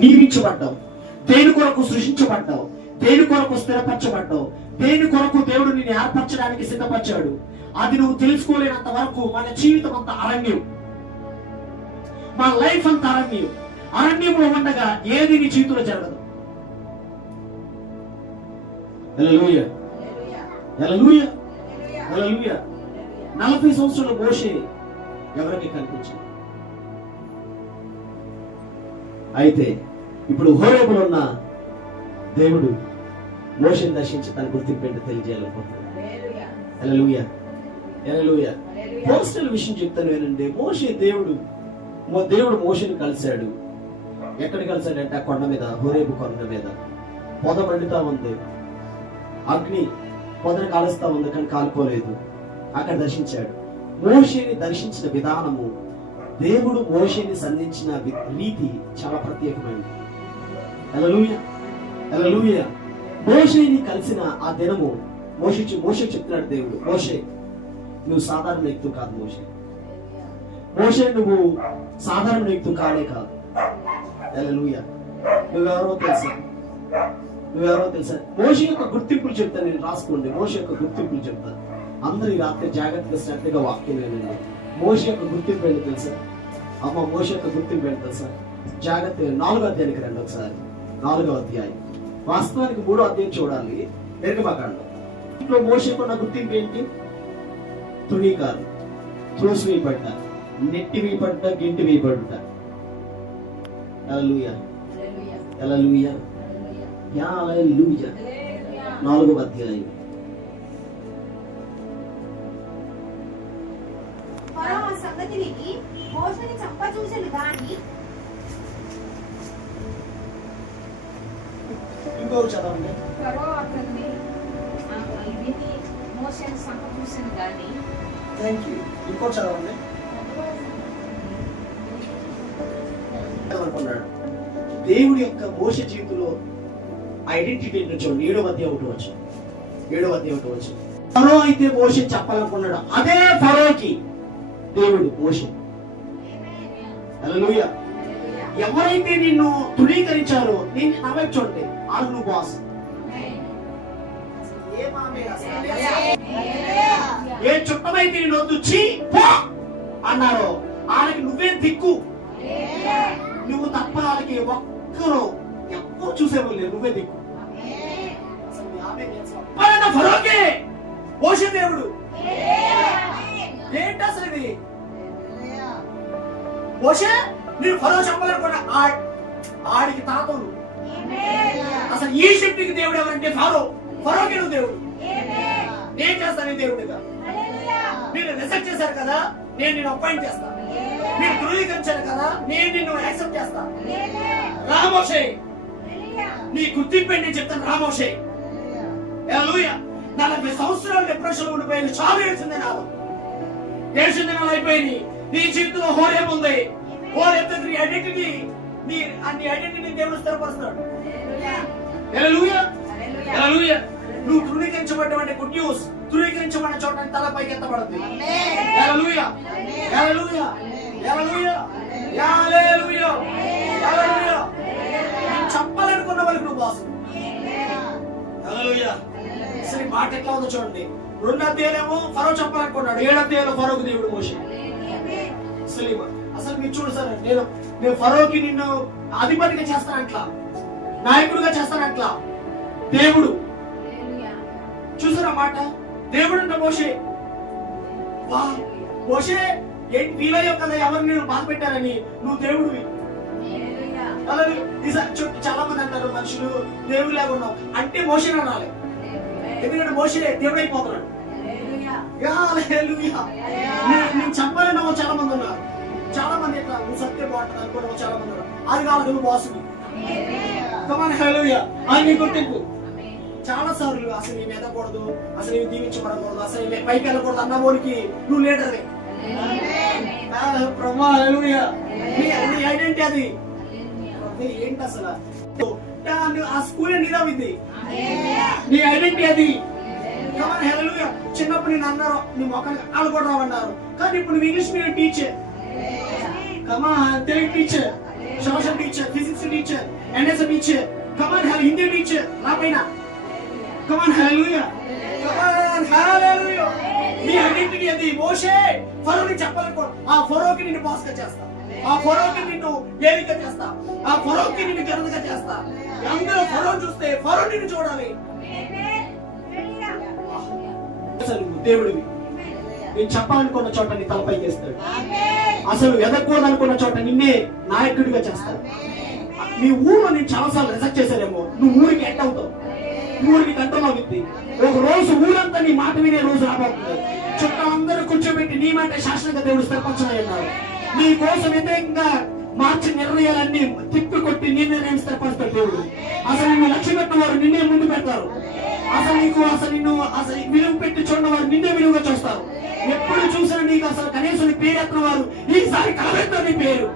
నియమించబడ్డావు, దేని కొరకు సృష్టించబడ్డావు, దేని కొరకు స్థిరపరచబడ్డావు, దేని కొరకు దేవుడు నిన్ను ఏర్పరచడానికి సిద్ధపరిచాడు. అది నువ్వు తెలుసుకోలేనంత వరకు మన జీవితం అంతా అరణ్యం, మన లైఫ్ అంతా అరణ్యం. అరణ్యంలో ఉండగా ఏది నీ జీవితంలో జరగదు. హల్లెలూయా, హల్లెలూయా, హల్లెలూయా. 40 సంవత్సరాల మోషే ఎవరికి కనిపించింది. అయితే ఇప్పుడు హోరేబులో ఉన్న దేవుడు మోషేని దర్శించి తన గుర్తింపు తెలియజేయాలనుకుంటున్నాడు. హల్లెలూయా, హల్లెలూయా. పర్సనల్ విషయం చెప్తాను ఏంటంటే, దేవుడు మోషేని కలిశాడు. ఎక్కడ కలిశాడంటే ఆ కొండ మీద, హోరేబు కొండ మీద. పొద మండుతా ఉంది, అగ్ని పొదను కాలుస్తా ఉంది, కానీ కాలిపోలేదు. అక్కడ దర్శించాడు. మోషేని దర్శించిన విధానము, దేవుడు మోషేని సంధించిన రీతి చాలా ప్రత్యేకమైనది. హల్లెలూయా, హల్లెలూయా. మోషేని కలిసిన ఆ దినము మోషే చెప్తున్నాడు దేవుడు, మోషే నువ్వు సాధారణ వ్యక్తి కాదు. మోషే నువ్వు సాధారణ వ్యక్తి కానే కాదు. హల్లెలూయా. నువ్వెవరో తెలుసా? మోషే యొక్క గుర్తింపులు చెప్తాను, నేను రాసుకోండి. మోషే యొక్క గుర్తింపులు చెప్తాను. అందరూ ఈ రాత్రి జాగ్రత్తగా శ్రద్ధగా వాక్యం వినండి. మోషే యొక్క గుర్తింపు ఏంటో తెలుసా? అమ్మ, మోషే యొక్క గుర్తింపు ఏంటో తెలుసా? జాగ్రత్తగా 4వ అధ్యాయానికి రండి ఒకసారి. 4వ అధ్యాయం, వాస్తవానికి 3వ అధ్యాయం చూడాలి. నిర్గమకాండం. ఇంట్లో మోషేకున్న గుర్తింపు ఏంటి? తుణీకారు, త్రోసి వేయబడ్డ, నెట్టి వేయబడ్డ, గింటి వేయబడ్డ. హల్లెలూయా, హల్లెలూయా, హల్లెలూయా. 4వ అధ్యాయం. ఇంకొకరు చదవండి. ఇంకో చదవండి. దేవుడి యొక్క మోషే జీవితంలో ఐడెంటిటీ నుంచి 7వ అధ్యాయం ఒకటి వచ్చు. ఫరో అయితే మోషే చెప్పాలనుకున్నాడు, అదే ఫరోకి దేవుడు మోషే. హల్లెలూయా. ఎవరైతే నిన్ను తృణీకరించారో, నేను నా వైపు చూడండి, వాళ్ళు నువ్వు బాస్. ఏ చుట్టమైతే నేను వద్దు చీ పో అన్నారో, వాళ్ళకి నువ్వే దిక్కు. నువ్వు తప్ప వాళ్ళకి ఒక్కరు ఎప్పుడు చూసేవాళ్ళు, నువ్వే దిక్కు. ఫరోకే మోషే దేవుడు. ఏంటి అసలు ఇది? మోషే నేను ఫరో చెప్పాలనుకున్నా, ఆడికి తాతలు. అసలు ఈ శక్తికి దేవుడు ఎవరంటే ఫరోకి నువ్వు దేవుడు. నేను చేస్తాను దేవుడిగా. మీరు రిసెప్ట్ చేశారు కదా, నేను నిన్ను అపాయింట్ చేస్తాను. మీరు ధృవీకరించారు కదా, నేను నిన్ను యాక్సెప్ట్ చేస్తాను. రామోషే, నీ గుర్తింపు నేను చెప్తాను. రామోషే, హల్లెలూయా. 40 సంవత్సరాలు డిప్రెషన్ ఉండిపోయింది, చాలా ఏడ్చింది. ఏడ్చిన దినాలు అయిపోయింది. నీ జీవితంలో హోరేబు ఉంది. హోరేబు నీ ఐడెంటిటీ, నీ ఐడెంటిటీ దేవుడు స్థిరపరుస్తాడు. హల్లెలూయా, హల్లెలూయా. నువ్వు ధృవీకరించబడ్డవంటే గుడ్ న్యూస్. ధృవీకరించబడిన చోట తలపైకి ఎత్తబడుతుంది. హల్లెలూయా, హల్లెలూయా, హల్లెలూయా, హల్లెలూయా, హల్లెలూయా. చెప్పాలనుకున్న వాళ్ళకి నువ్వు బాసు. హల్లెలూయా. అసలు ఈ మాట ఎట్లా ఉందో చూడండి. 2వ అధ్యాయమేమో ఫరో చెప్పాలనుకున్నాడు, 7వ అధ్యాయంలో ఫరోకు దేవుడు మోషే. అసలు మీరు చూడు సార్, నేను ఫరోకి నిన్ను అధిపతిగా చేస్తానంట్లా, నాయకుడిగా చేస్తానంట్లా. దేవుడు చూసారా మాట? దేవుడు అంటే మోషే. మోషే ఏంటి ఫీల్ అయ్యావు కదా, ఎవరు నేను బాధ పెట్టారని. నువ్వు దేవుడివి. చాలా మంది అంటారు మనుషులు దేవుడు లాగా ఉన్నావు అంటే మోషే అనాలి. ఎందుకంటే మోషే దేవుడు అయిపోతున్నాడు. నేను చెప్పాలని చాలా మంది ఉన్నారు. చాలా మంది ఇట్లా నువ్వు సత్యం బాగుంటుంది అనుకోవడం చాలా మంది ఉన్నారు. అది కాదు, నువ్వు బాసుని. హల్లెలూయా. అది నీ గుర్తింపు. చాలా సార్లు అసలు నేను ఎదగకూడదు, అసలు నేను దీవించబడకూడదు, అసలు నేను పైకి వెళ్ళకూడదు అన్న వాడికి నువ్వు లీడర్వే. నీ ఐడెంటిటీ అది ఏంటి అసలు? ఆ స్కూల్ నీదావింది, నీ ఐడెంటిటీ అది. హల్లెలూయా. చిన్నప్పుడు నేను అన్నారు నీ మొక్కలు వాళ్ళు కూడా రావన్నారు, కానీ ఇప్పుడు నువ్వు English medium teacher, Telugu teacher, social teacher, physics teacher, NSM teacher, come on have Hindi teacher రాపైనా, కమాన్ హల్లెలూయా, కమాన్ హల్లెలూయా. నీ ఐడెంటిటీ అది. మోషే ఫరోని చెప్పాలనుకో, ఆ ఫరోకి నిన్ను బాస్గా చేస్తా, ఆ ఫరోకి నిన్ను ఏలిక చేస్తా, ఆ ఫరోకి నిన్ను ఘనతగా చేస్తా. అందరూ ఫరో చూస్తే ఫరో నిన్ను చూడాలి. అసలు దేవుడివి. నేను చెప్పాలనుకున్న చోట నీ తలపై చేస్తాడు. అసలు ఎదగకూడదనుకున్న చోట నిన్నే నాయకుడిగా చేస్తాడు. నీ ఊళ్ళో నేను చాలాసార్లు రిజెక్ట్ చేశానేమో, నువ్వు ఊరికి ఎండ్ అవుతావు, ఊరికి కంట్రోల్ అవుతుంది. ఒక రోజు ఊరంతా నీ మాట వినే రోజు రాబోతుంది. చుట్టాలందరూ కూర్చోబెట్టి నీ మాట శాసనంగా దేవుడు స్థిరపరచనన్నారు. నీ కోసం వ్యతిరేకంగా మార్చి నిర్ణయాలన్నీ తిప్పి కొట్టి నీ నిర్ణయం స్థిరపరుస్తాడు దేవుడు. అసలు నిన్ను లక్ష్య పెట్టిన వారు నిన్నే ముందు పెడతారు. నిన్ను విలువ పెట్టి చూడని వారు నిన్నే విలువగా చూస్తారు. ఎప్పుడు చూసినా నీకు అసలు కనీసం నీ పేరు ఎత్తిన వారు ఈసారి కలబెడతారు నీ పేరు.